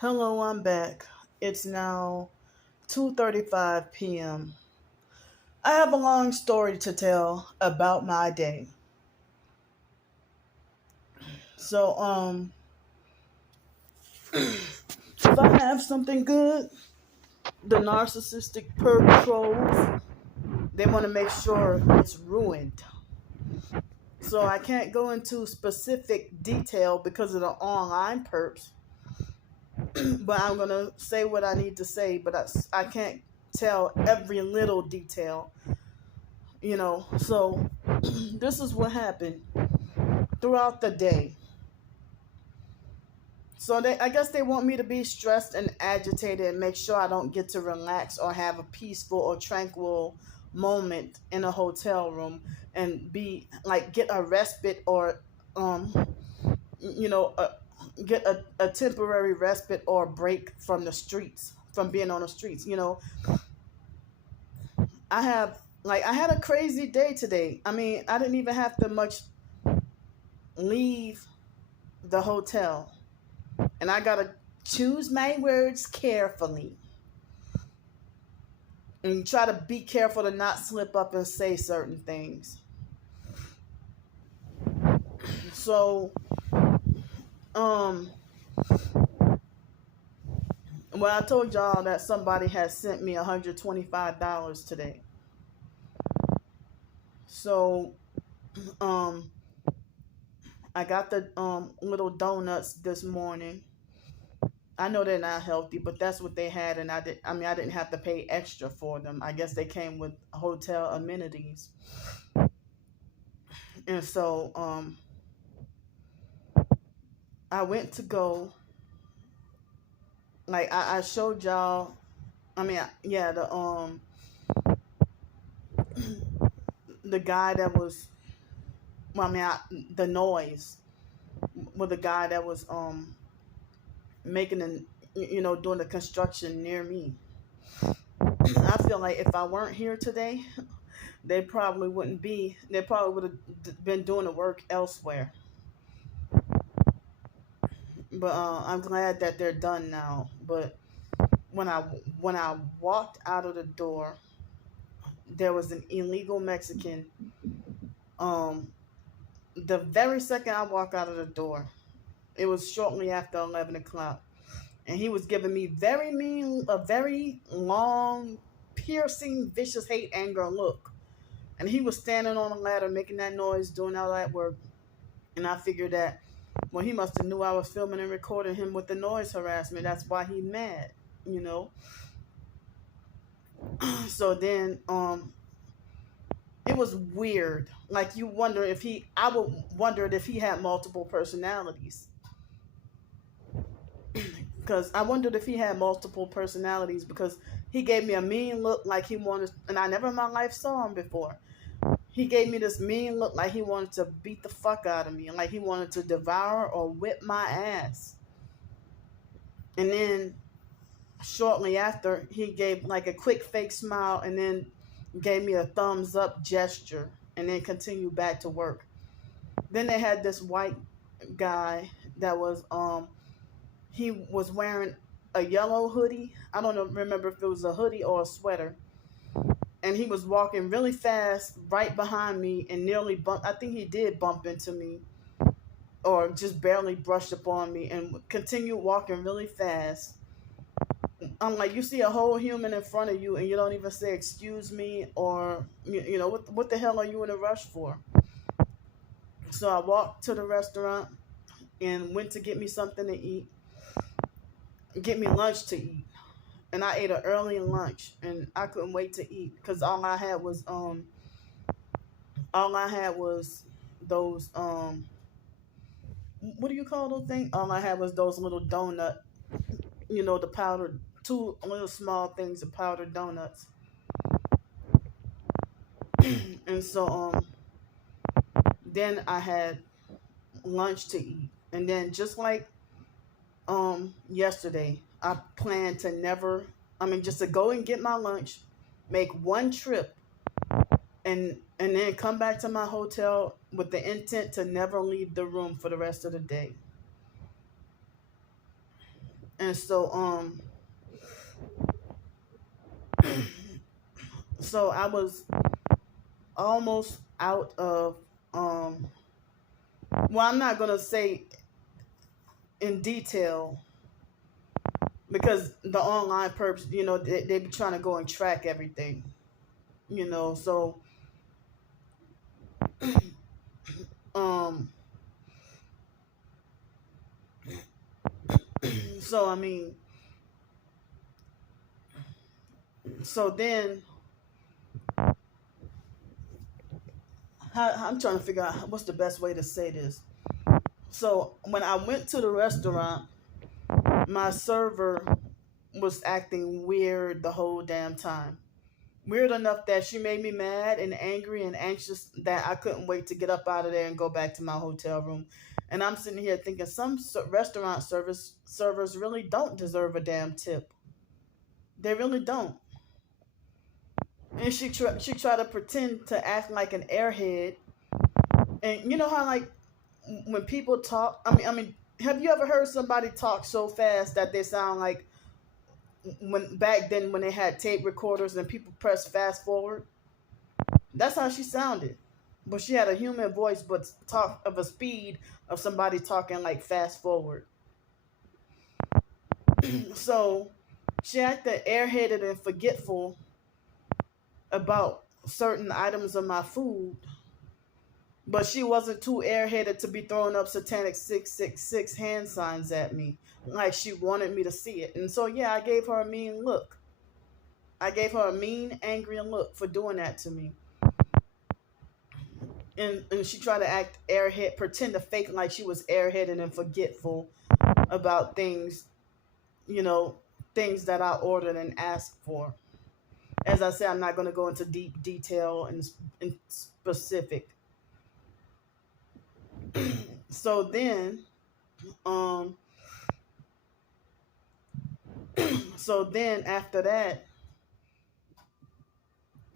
Hello, I'm back. It's now 2:35 p.m. I have a long story to tell about my day. So, if I have something good, the narcissistic perp trolls, they want to make sure it's ruined. So I can't go into specific detail because of the online perps, but I'm gonna say what I need to say. But I can't tell every little detail, So this is what happened throughout the day. So I guess they want me to be stressed and agitated and make sure I don't get to relax or have a peaceful or tranquil moment in a hotel room and be like get a respite or um you know a, get a temporary respite or break from the streets, from being on the streets. I had a crazy day today. I mean, I didn't even have to much leave the hotel, and I gotta choose my words carefully and try to be careful to not slip up and say certain things. So, um, well, I told y'all that somebody had sent me $125 today. So, um, I got the little donuts this morning. I know they're not healthy, but that's what they had, and I didn't have to pay extra for them. I guess they came with hotel amenities, and so I went to go. Like I showed y'all. Yeah, the guy that was. Well, the noise with the guy that was making an doing the construction near me. I feel like if I weren't here today, they probably wouldn't be. They probably would have been doing the work elsewhere. But I'm glad that they're done now. But when I when I walked out of the door, there was an illegal Mexican. Um, the very second I walked out of the door, it was shortly after 11 o'clock, and he was giving me a very long, piercing, vicious hate, anger look. And he was standing on a ladder, making that noise, doing all that work. And I figured that, well, he must have knew I was filming and recording him with the noise harassment. That's why he mad, you know. So then, it was weird. Like I would wondered if he had multiple personalities. Because I wondered if he had multiple personalities because he gave me a mean look like he wanted, and I never in my life saw him before. He gave me this mean look like he wanted to beat the fuck out of me, and like he wanted to devour or whip my ass. And then shortly after, he gave like a quick fake smile and then gave me a thumbs up gesture and then continued back to work. Then they had this white guy that was he was wearing a yellow hoodie. I don't know, remember if it was a hoodie or a sweater. And he was walking really fast right behind me and nearly I think he did bump into me or just barely brushed upon me and continued walking really fast. I'm like, you see a whole human in front of you and you don't even say excuse me, or what the hell are you in a rush for? So I walked to the restaurant and went to get me something to eat, get me lunch to eat. And I ate an early lunch and I couldn't wait to eat because all I had was those what do you call those things? All I had was those little donut, the powdered, two little small things of powdered donuts. And so then I had lunch to eat. And then just like yesterday, I planned to just to go and get my lunch, make one trip, and then come back to my hotel with the intent to never leave the room for the rest of the day. And so I was almost out of well, I'm not gonna say in detail because the online perps, they be trying to go and track everything, so um so I mean, so then I'm trying to figure out what's the best way to say this. So when I went to the restaurant, my server was acting weird the whole damn time. Weird enough that she made me mad and angry and anxious that I couldn't wait to get up out of there and go back to my hotel room. And I'm sitting here thinking some restaurant servers really don't deserve a damn tip. They really don't. And she tried to pretend to act like an airhead. And you know how like when people talk, I mean, have you ever heard somebody talk so fast that they sound like when back then when they had tape recorders and people press fast forward? That's how she sounded. But she had a human voice, but talk of a speed of somebody talking like fast forward. So she acted airheaded and forgetful about certain items of my food, but she wasn't too airheaded to be throwing up satanic 666 hand signs at me like she wanted me to see it. And so, yeah, I gave her a mean look. I gave her a mean, angry look for doing that to me. And she tried to act airhead, pretend to fake like she was airheaded and forgetful about things, things that I ordered and asked for. As I said, I'm not going to go into deep detail and specific. So then, um, so then after that,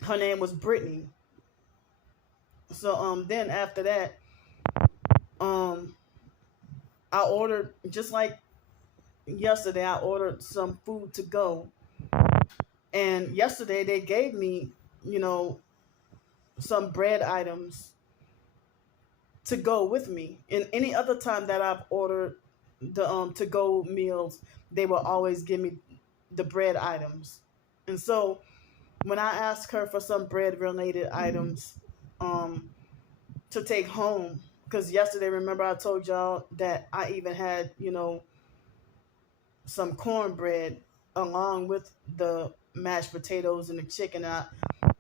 her name was Brittany. So then after that, um, I ordered just like yesterday. I ordered some food to go, and yesterday they gave me, some bread items to go with me. And any other time that I've ordered the to go meals, they will always give me the bread items. And so when I asked her for some bread related items to take home, because yesterday, remember I told y'all that I even had, some cornbread along with the mashed potatoes and the chicken.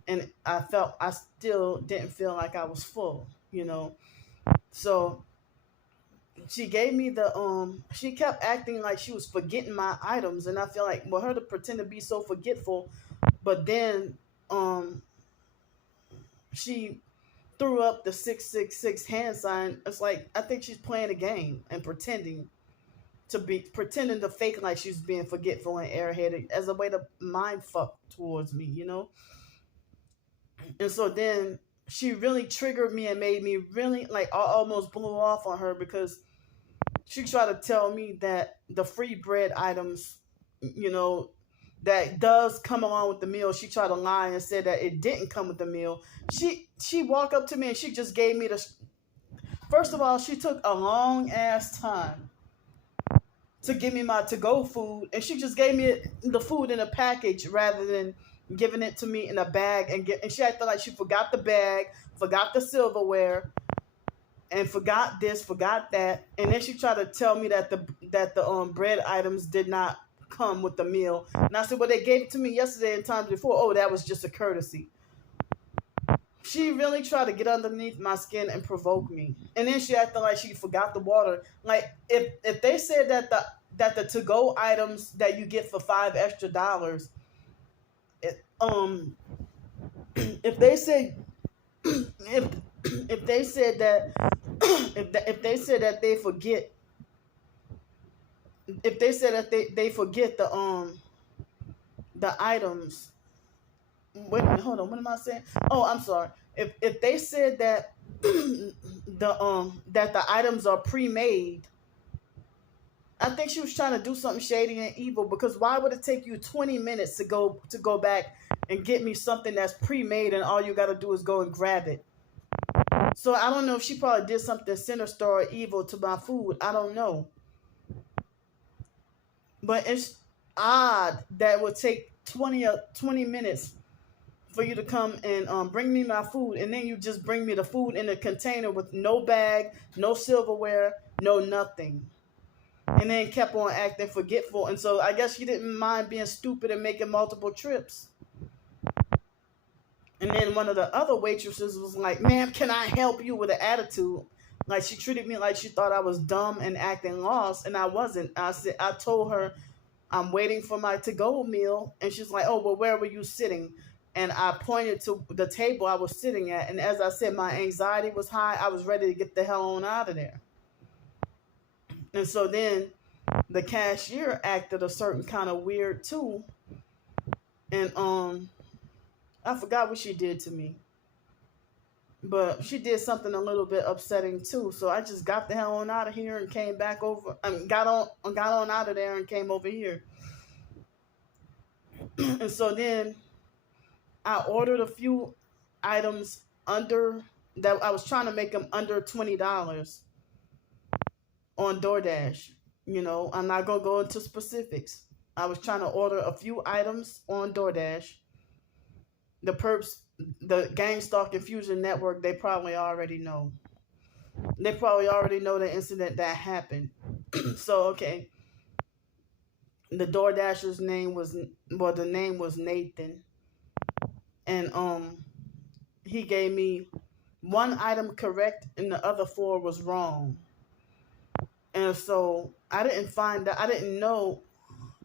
And I still didn't feel like I was full. So she gave me she kept acting like she was forgetting my items, and I feel like, well, her to pretend to be so forgetful, but then she threw up the 666 hand sign. It's like I think she's playing a game and pretending to fake like she's being forgetful and airheaded as a way to mind fuck towards me. And so then she really triggered me and made me really like I almost blew off on her because she tried to tell me that the free bread items, that does come along with the meal. She tried to lie and said that it didn't come with the meal. She walked up to me and she just gave me the. First of all, she took a long ass time to give me my to-go food, and she just gave me the food in a package rather than giving it to me in a bag. And she acted like she forgot the bag, forgot the silverware, and forgot this, forgot that. And then she tried to tell me that the bread items did not come with the meal. And I said, well, they gave it to me yesterday and times before. Oh, that was just a courtesy. She really tried to get underneath my skin and provoke me. And then she acted like she forgot the water. Like if they said that the to-go items that you get for $5 extra, if they said if they said that if they said that they forget if they said that they forget the items. Wait a minute, hold on. What am I saying? Oh, I'm sorry. If they said that that the items are pre-made, I think she was trying to do something shady and evil, because why would it take you 20 minutes to go back and get me something that's pre-made and all you got to do is go and grab it? So I don't know if she probably did something sinister or evil to my food. I don't know. But it's odd that it would take 20 minutes for you to come and bring me my food, and then you just bring me the food in a container with no bag, no silverware, no nothing. And then kept on acting forgetful. And so I guess she didn't mind being stupid and making multiple trips. And then one of the other waitresses was like, "Ma'am, can I help you?" with an attitude. Like, she treated me like she thought I was dumb and acting lost, and I wasn't. I told her I'm waiting for my to-go meal, and she's like, "Oh, well, where were you sitting?" And I pointed to the table I was sitting at, and as I said, my anxiety was high. I was ready to get the hell on out of there. And so then the cashier acted a certain kind of weird too, and I forgot what she did to me, but she did something a little bit upsetting too. So I just got the hell on out of here and came back over. I mean, got on out of there and came over here. And so then I ordered a few items under that. I was trying to make them under $20 on DoorDash. I'm not gonna go into specifics. I was trying to order a few items on DoorDash. The perps, the Gang Stalk Infusion Network, they probably already know. They probably already know the incident that happened. So okay, the DoorDasher's name was, well, the name was Nathan, and he gave me one item correct and the other four was wrong. And so I didn't know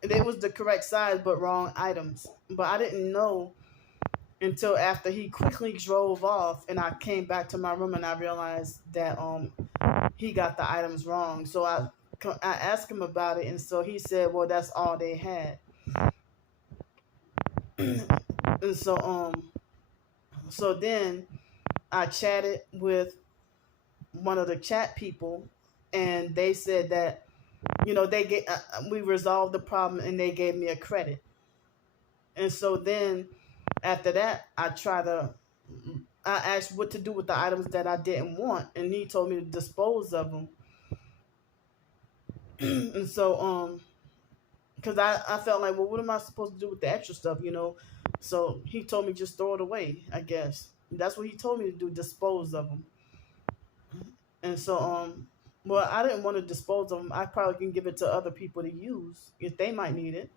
it was the correct size but wrong items. But I didn't know until after he quickly drove off, and I came back to my room and I realized that he got the items wrong. So I asked him about it, and so he said, "Well, that's all they had." And so then I chatted with one of the chat people, and they said that we resolved the problem and they gave me a credit. And so then after that, I asked what to do with the items that I didn't want, and he told me to dispose of them. And so because I felt like, well, what am I supposed to do with the extra stuff? So he told me just throw it away, I guess. That's what he told me to do, dispose of them. And so well, I didn't want to dispose of them. I probably can give it to other people to use if they might need it.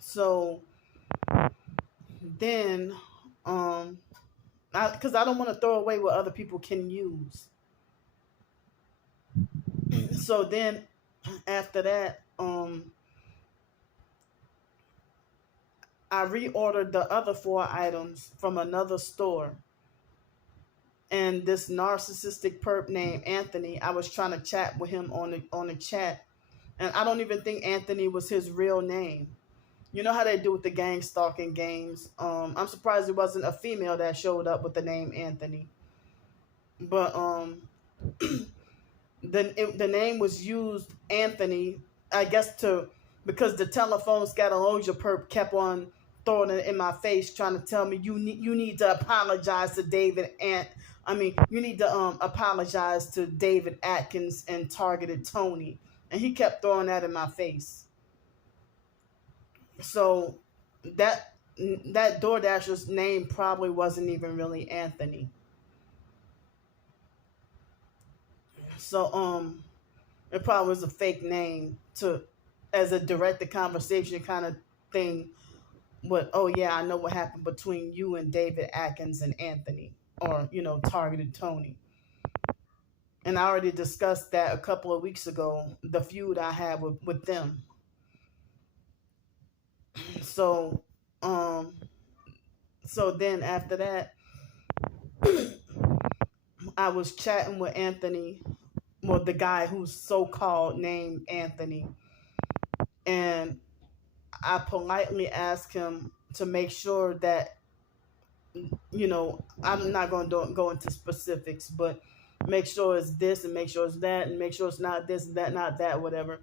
So then because I don't want to throw away what other people can use. So then after that, I reordered the other four items from another store. And this narcissistic perp named Anthony, I was trying to chat with him on the chat, and I don't even think Anthony was his real name. You know how they do with the gang stalking games. I'm surprised it wasn't a female that showed up with the name Anthony. But the name was used, Anthony, I guess, because the telephone scatologia perp kept on throwing it in my face, trying to tell me you need to apologize to David you need to apologize to David Atkins and targeted Tony, and he kept throwing that in my face. So that DoorDasher's name probably wasn't even really Anthony. So it probably was a fake name as a directed conversation kind of thing. But oh yeah, I know what happened between you and David Atkins and Anthony, or targeted Tony. And I already discussed that a couple of weeks ago, the feud I had with them. So so then after that, I was chatting with Anthony, well, the guy who's so-called named Anthony, and I politely asked him to make sure that, I'm not going to go into specifics, but make sure it's this and make sure it's that and make sure it's not this and that, not that, whatever.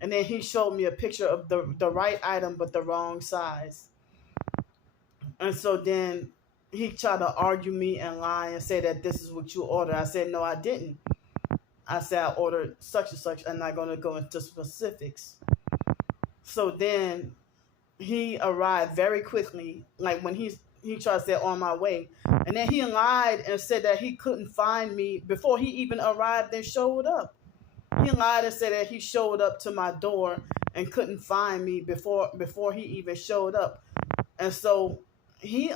And then he showed me a picture of the right item but the wrong size. And so then he tried to argue me and lie and say that this is what you ordered. I said, no, I didn't. I said I ordered such and such. I'm not going to go into specifics. So then he arrived very quickly, like when he tried to say on my way. And then he lied and said that he couldn't find me before he even arrived and showed up. He lied and said that he showed up to my door and couldn't find me before he even showed up. And so he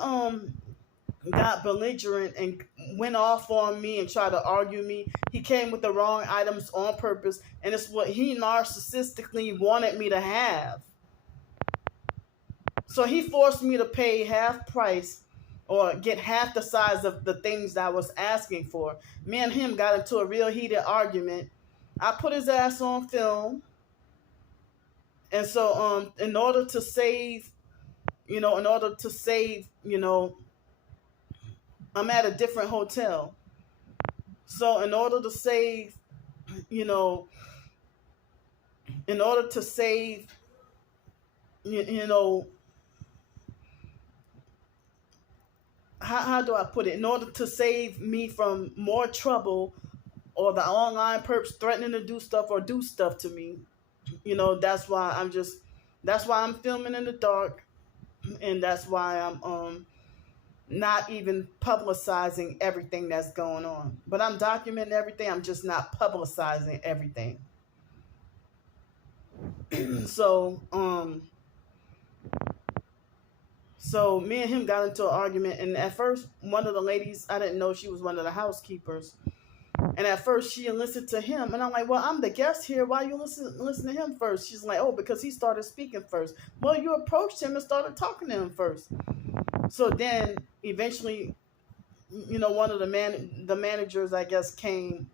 got belligerent and went off on me and tried to argue me. He came with the wrong items on purpose, and it's what he narcissistically wanted me to have. So he forced me to pay half price or get half the size of the things that I was asking for. Me and him got into a real heated argument. I put his ass on film. And so in order to save, I'm at a different hotel. So in order to save, how do I put it? In order to save me from more trouble or the online perps threatening to do stuff or do stuff to me, that's why I'm filming in the dark, and that's why I'm not even publicizing everything that's going on. But I'm documenting everything. I'm just not publicizing everything. So me and him got into an argument, and at first, one of the ladies, I didn't know she was one of the housekeepers. And at first, she listened to him, and I'm like, well, I'm the guest here. Why you listen to him first? She's like, oh, because he started speaking first. Well, you approached him and started talking to him first. So then, eventually, one of the managers, I guess, came,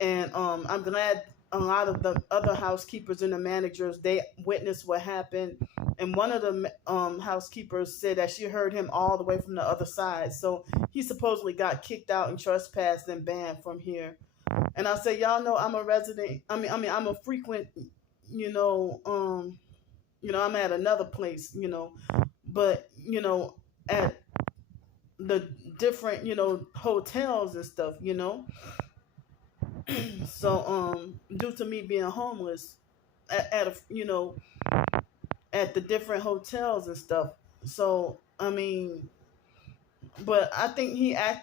and I'm glad a lot of the other housekeepers and the managers, they witnessed what happened. And one of the housekeepers said that she heard him all the way from the other side. So he supposedly got kicked out and trespassed and banned from here. And I said, y'all know I'm a resident. I'm a frequent, I'm at another place, but, at the different, hotels and stuff, So, due to me being homeless at the different hotels and stuff. So, but I think he I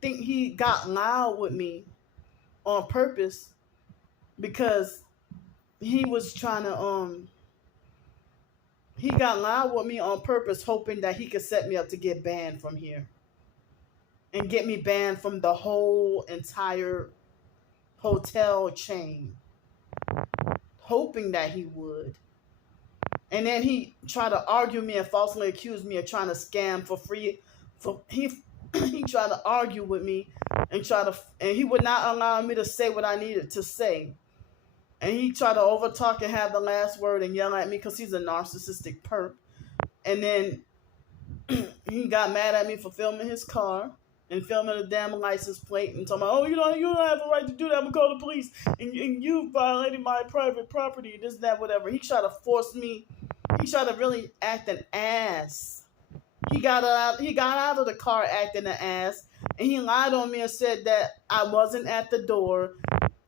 think he got loud with me on purpose because he was trying to, he got loud with me on purpose, hoping that he could set me up to get banned from here and get me banned from the whole entire hotel chain, hoping that he would. And then he tried to argue me and falsely accuse me of trying to scam for free. He tried to argue with me and he would not allow me to say what I needed to say. And he tried to overtalk and have the last word and yell at me because he's a narcissistic perp. And then he got mad at me for filming his car and filming the damn license plate and talking about, oh, you don't have a right to do that. I'm going to call the police. And you violated my private property, this, that, whatever. He tried to force me. He tried to really act an ass. He got out of the car acting an ass. And he lied on me and said that I wasn't at the door.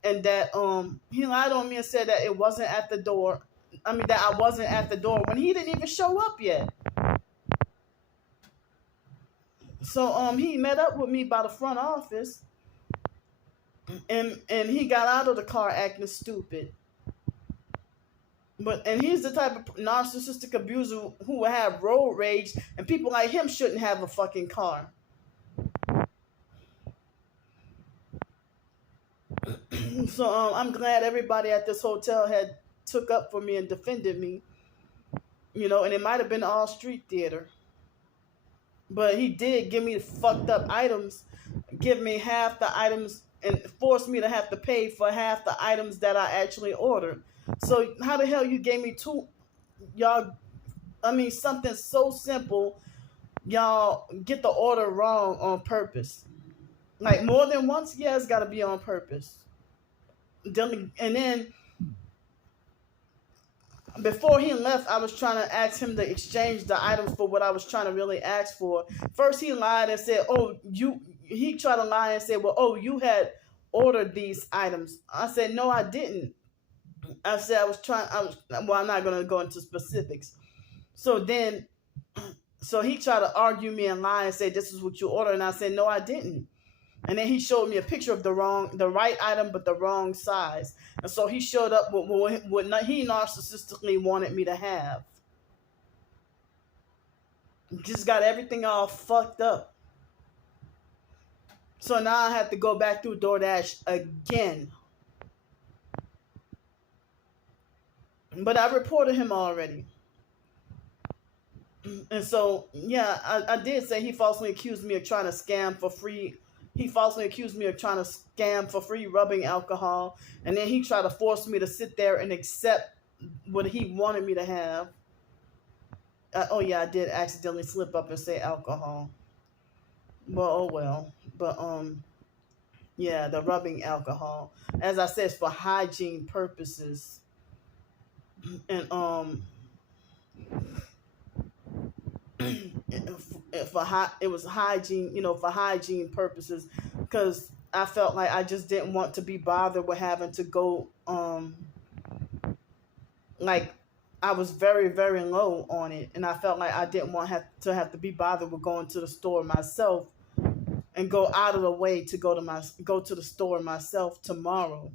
And that he lied on me and said that it wasn't at the door. That I wasn't at the door when he didn't even show up yet. So he met up with me by the front office, and he got out of the car acting stupid. And he's the type of narcissistic abuser who will have road rage, and people like him shouldn't have a fucking car. So I'm glad everybody at this hotel had took up for me and defended me, and it might have been all street theater. But he did give me fucked up items, give me half the items, and forced me to have to pay for half the items that I actually ordered. So how the hell you gave me something so simple, y'all get the order wrong on purpose. Like more than once, yeah, it's got to be on purpose. And then before he left, I was trying to ask him to exchange the items for what I was trying to really ask for. First, he lied and said, "Oh, you." He tried to lie and say, "Well, oh, you had ordered these items." I said, "No, I didn't." I said, "I was trying." I was well. I'm not going to go into specifics. So then, so he tried to argue me and lie and say, "This is what you ordered," and I said, "No, I didn't." And then he showed me a picture of the right item, but the wrong size. And so he showed up with what he narcissistically wanted me to have. Just got everything all fucked up. So now I have to go back through DoorDash again. But I reported him already. And so, yeah, I did say he falsely accused me of trying to scam for free. He falsely accused me of trying to scam for free rubbing alcohol. And then he tried to force me to sit there and accept what he wanted me to have. Oh, yeah, I did accidentally slip up and say alcohol. Well, oh, well. But, yeah, the rubbing alcohol. As I said, it's for hygiene purposes. And, it was hygiene, for hygiene purposes, because I felt like I just didn't want to be bothered with having to go, like I was very, very low on it, and I felt like I didn't want to have to be bothered with going to the store myself and go out of the way to go to the store myself tomorrow.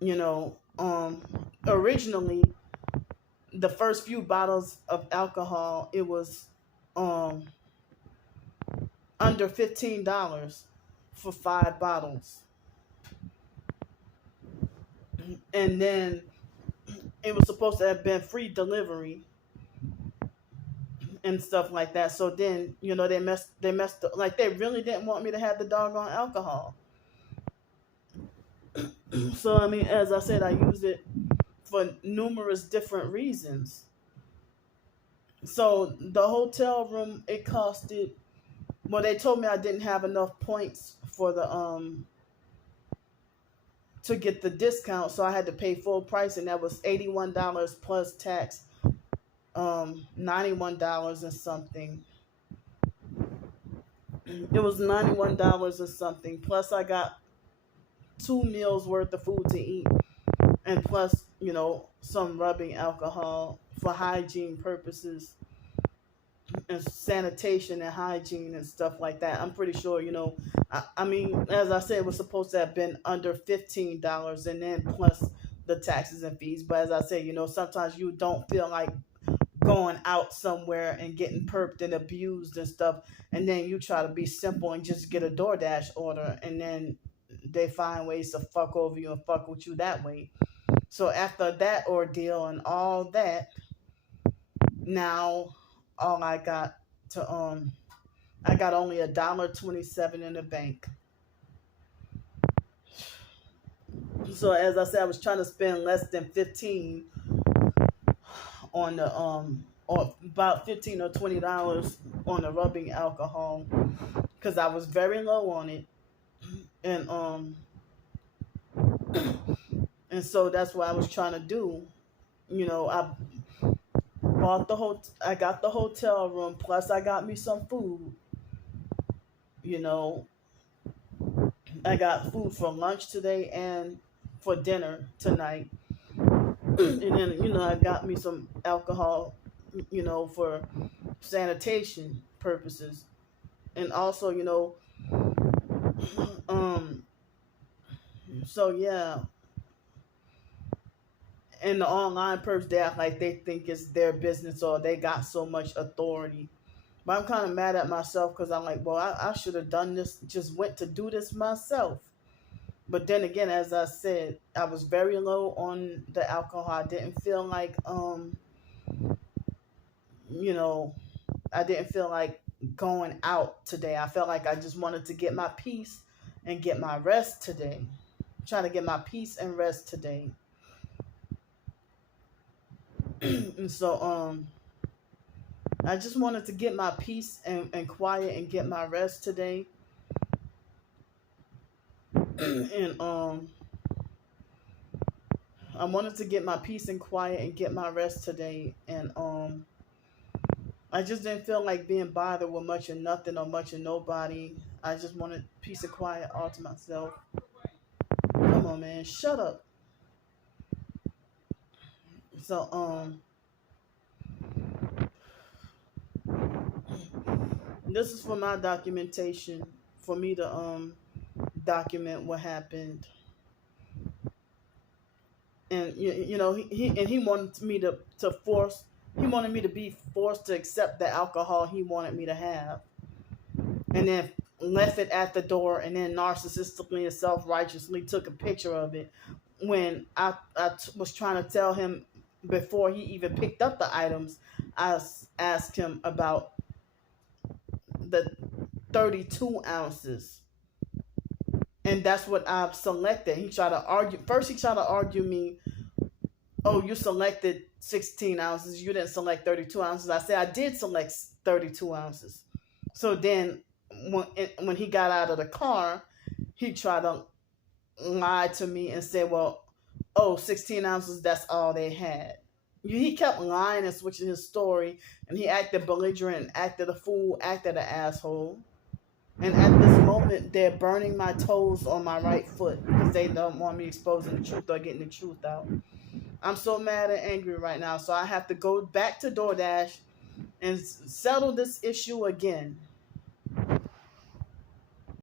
You know, originally the first few bottles of alcohol, it was um under $15 for 5 bottles. And then it was supposed to have been free delivery and stuff like that. So then, they messed up, like they really didn't want me to have the doggone alcohol. So I mean, as I said, I used it for numerous different reasons. So the hotel room, it costed, well, they told me I didn't have enough points for the to get the discount, so I had to pay full price, and that was $81 plus tax, $91 and something. It was $91 or something. Plus, I got 2 meals worth of food to eat, and plus, some rubbing alcohol for hygiene purposes and sanitation and hygiene and stuff like that. I'm pretty sure, I mean, as I said, it was supposed to have been under $15, and then plus the taxes and fees. But as I said, sometimes you don't feel like going out somewhere and getting perped and abused and stuff, and then you try to be simple and just get a DoorDash order, and then they find ways to fuck over you and fuck with you that way. So after that ordeal and all that, now all I got only $1.27 in the bank. So as I said, I was trying to spend less than 15 on the or about 15 or $20 on the rubbing alcohol, because I was very low on it, and and so that's what I was trying to do. I I got the hotel room, plus I got me some food. You know, I got food for lunch today and for dinner tonight. And then, I got me some alcohol, for sanitation purposes. And also, um, so yeah. And the online perps, they act like they think it's their business or they got so much authority. But I'm kind of mad at myself because I'm like, well, I should have done this, just went to do this myself. But then again, as I said, I was very low on the alcohol. I didn't feel like, you know, I didn't feel like going out today. I felt like I just wanted to get my peace and get my rest today. Trying to get my peace and rest today. And so, I just wanted to get my peace and quiet and get my rest today. And I wanted to get my peace and quiet and get my rest today. And I just didn't feel like being bothered with much of nothing or much of nobody. I just wanted peace and quiet all to myself. Come on, man, shut up. So this is for my documentation, for me to document what happened. And you know, he wanted me to force, he wanted me to be forced to accept the alcohol he wanted me to have, and then left it at the door, and then narcissistically and self-righteously took a picture of it when was trying to tell him, before he even picked up the items, I asked him about the 32 ounces. And that's what I've selected. He tried to argue. First, he tried to argue me, oh, you selected 16 ounces. You didn't select 32 ounces. I said, I did select 32 ounces. So then when he got out of the car, he tried to lie to me and said, well, oh, 16 ounces, that's all they had. He kept lying and switching his story, and he acted belligerent, acted a fool, acted an asshole. And at this moment, they're burning my toes on my right foot because they don't want me exposing the truth or getting the truth out. I'm so mad and angry right now, so I have to go back to DoorDash and settle this issue again.